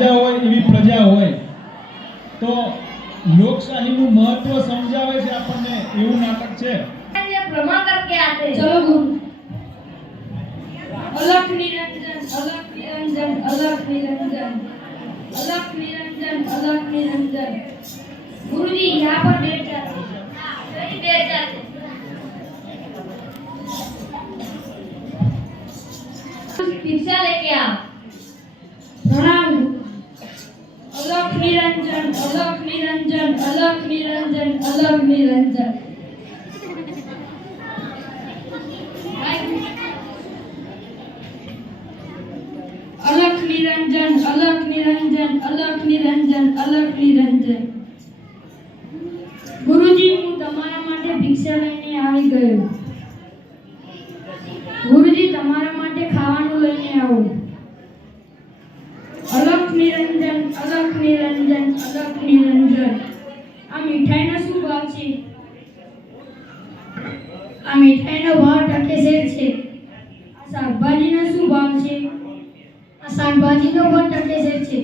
હોય એવી પ્રજા હોય તો લોકશાહીનું મહત્વ સમજાવે છે આપણને એવું નાટક છે। प्रमाण करके आते हैं। चलो गुरु। अलख निरंजन अलख निरंजन अलख निरंजन अलख निरंजन अलख निरंजन। गुरुजी यहाँ पर बैठ जाते हैं। सही बैठ जाते हैं। भिक्षा लेके आओ। प्रणाम। अलख निरंजन अलख निरंजन अलख निरंजन अलख निरंजन। अलख निरंजन अलख निरंजन अलख निरंजन अलख निरंजन। गुरुजी હું તમારા માટે ભિક્ષા લઈને આવી ગયો। ગુરુજી તમારા માટે ખાવાનું લઈને આવો। अलख निरंजन अलख निरंजन अलख निरंजन। આ મીઠાઈનો શું ભાવ છે? આ મીઠાઈનો ભાવ ટકેસેર છે। આ શાકભાજીનો શું ભાવ છે? આ શાકભાજીનો ભાવ ટકેસેર છે।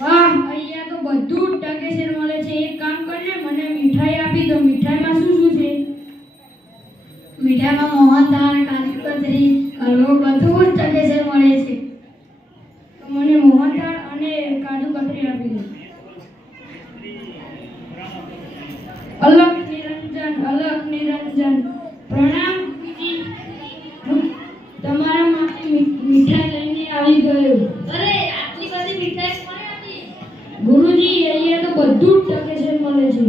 વાહ, અહીંયા તો બધું જ ટકેસેર મળે છે। એક કામ કરને, મને મીઠાઈ આપી દો। મીઠાઈમાં શું શું છે? મીઠાઈમાં મોહનથાળ, કાજુ કતરી, હલવો બધું જ ટકેસેર મળે છે। તો મને મોહનથાળ અને કાજુ કતરી આપી દો। अलख निरंजन अलख निरंजन। प्रणाम गुरुजी, હું તમારા માટે મીઠાઈ લઈને આવી ગયો। અરે આટલી બધી મીઠાઈ કોણે આપી? ગુરુજી અહીંયા તો બધું જ ટકેસેર મળે છે।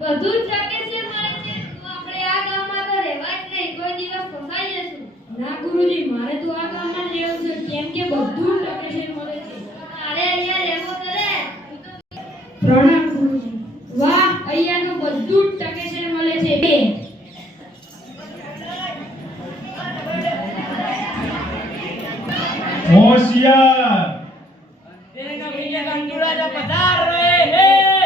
બધું જ ટકેસેર મળે છે? તો આપણે આ ગામમાં તો રહેવા જ નહીં, કોઈ દિવસ ફસાઈ જશું। ના ગુરુજી, મારે તો આ ગામમાં જ રહેવું છે, કેમ કે બધું જ ટકેસેર મળે છે। તારે અહીંયા રહેવું પડે। પ્રણામ ગુરુજી। વાહ, અહીંયા તો બધું જ ટકેસેર મળે છે। होशियार तेरे का भैया कंटूरा जो पधार रहे हैं।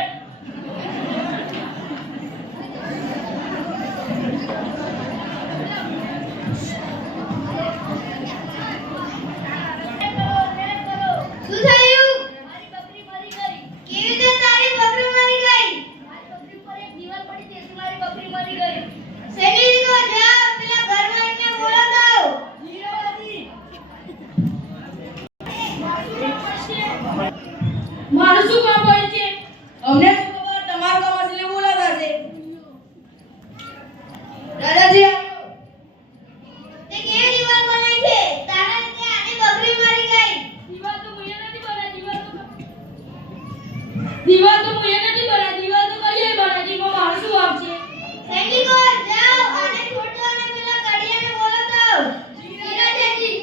શું થયું? મારી બકરી મરી ગઈ। કેવી રીતે તારી બકરી મરી ગઈ? મારી બકરી પર એક દીવાલ પડી તેથી મારી બકરી મરી ગઈ। સૈનિકો જાઓ, પેલા ઘરમાં એને બોલાવો। મારું શું કામ હોય છે? અમને શું ખબર, તમારું કામ એટલે બોલાતા છે। દાદાજી તે કેવી દીવાલ બનાવી છે? તારા લીધે આની બકરી મરી ગઈ। દીવાલ તો મુએ નથી બનાવી। દીવાલ તો મુએ નથી બનાવી। દીવાલ તો કઈએ બનાવી। એમાં મારું શું વાંક છે? સૈનિકો જાઓ, આને છોડ દો અને પેલા કડિયાને બોલાવો। ધીરજજી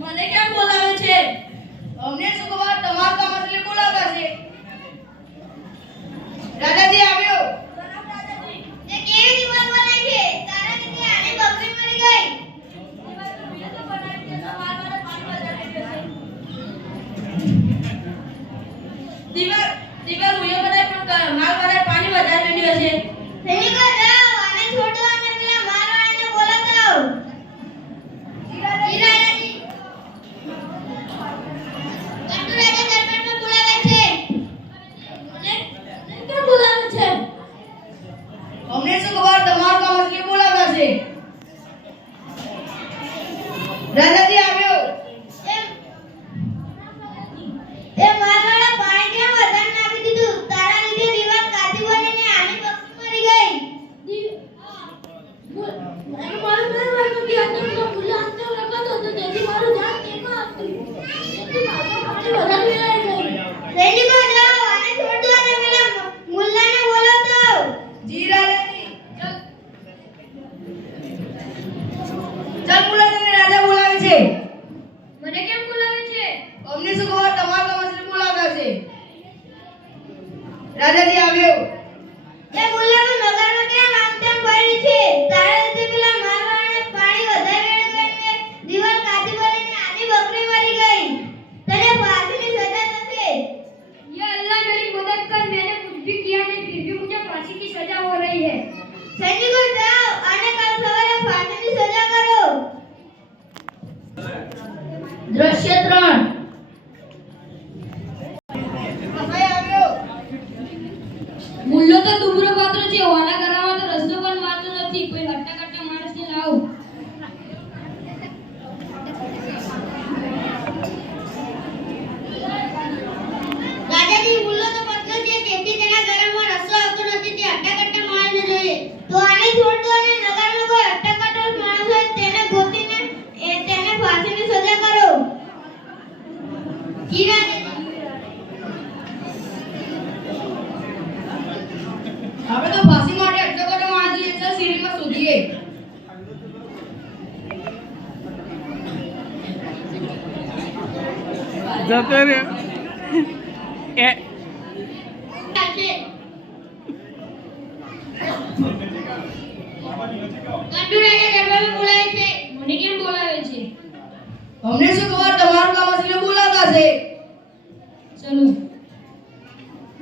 મને કેમ બોલાવે છે? અમને શું ખબર, તમારું કામ એટલે બોલાવતા છે। દાદાજી આવ્યો। તે કેવી દીવાલ બનાવી છે? તારા લીધે આને મુલ્લો તો દુબળો પાત્ર છે, વાના કરાવવા તો રસ્તો પણ મારતો નથી. કોઈ હટ્ટા કટ્ટા માણસને લાવો. રાજાજી, મુલ્લો તો પતલો છે, તેથી તેના ગળામાં રસ્સો આવતો નથી. તે હટ્ટા-કટ્ટા માણસને જોઈએ. તો આને છોડ દો અને નગરમાં કોઈ હટ્ટા-કટ્ટા માણસ હોય તેને ગોતીને તેને ફાંસીની સજા કરો. જી રાજાજી. આપણે તો ફાંસી માટે હટ્ટા-કટ્ટા માણસ જોઈએ છે, સીડીમાં શોધીએ. જતો રે એ ચાલશે. કંડુ રાજા દરબારમાં બોલાવે છે. મને કેમ બોલાવે છે? અમને શું ખબર, તમારું કામ હશે એટલે બોલાવતા છે. ચલો.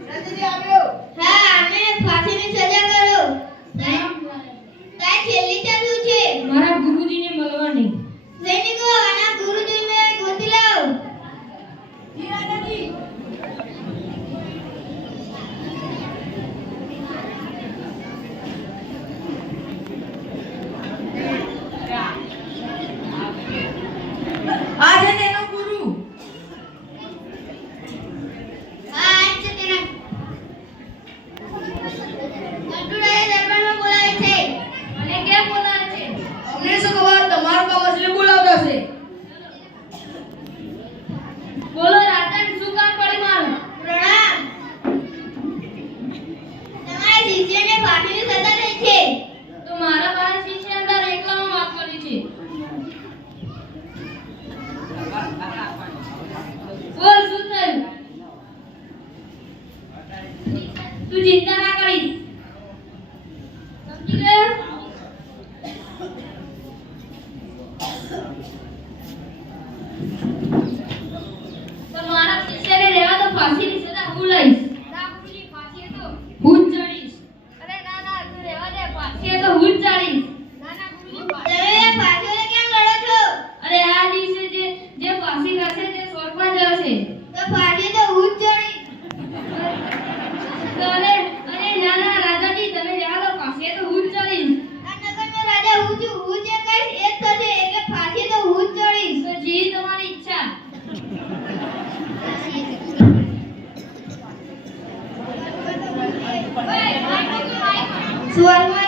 રાજાજી આવ્યો. હા, આને ફાંસીની સજા કરો. તારી છેલ્લી ચાલુ છે. મારા ગુરુજીને મળવાની. સૈનિકો, આના ગુરુજીને ગોતી લાવો. જી રાજાજી. આ છે તેનો ગુરુ. આ છે તેના. કંટુરાએ દરબારમાં બોલાવે છે. મને કેમ બોલાવે છે? અમને શું ખબર, તમારું કામ હશે એટલે બોલાવતા છે. બોલો રાજા, શું કામ પડી મારું? પ્રણામ. તમારા શિષ્યને ફાંસીની સજા થઈ છે. તો મારા બાર શિષ્ય અંદર એકલામાં વાત કરી છે. બોલ, શું થયું? તું ચિંતા ના કરીશ. સમજી ગયો? પણ મારા શિષ્યને રહેવા તો ફાંસીની સજા હું લઈશ. ના ગુરુજી, ફાંસી તો હું જ ચડીશ. અરે ના ના, તું રહેવા દે, ફાંસી તો હું જ ચડીશ. ના ના ગુરુજી, તમે ફાંસીને કેમ લડો છો? અરે આ દિવસે જે ફાંસી કરશે તે સ્વર્ગમાં જશે. તો ફાંસી તો હું જ ચડીશ. તો અરે ના ના રાજાજી, તમે રહેવા દો, ફાંસી તો હું જ ચડીશ. આ નગરનો રાજા હું છું. હું જે કહીશ એ જ થશે. એટલે ફાંસી તો હું જ ચડીશ. તો જે તમારી ઈચ્છા. સ્વર્ગમાં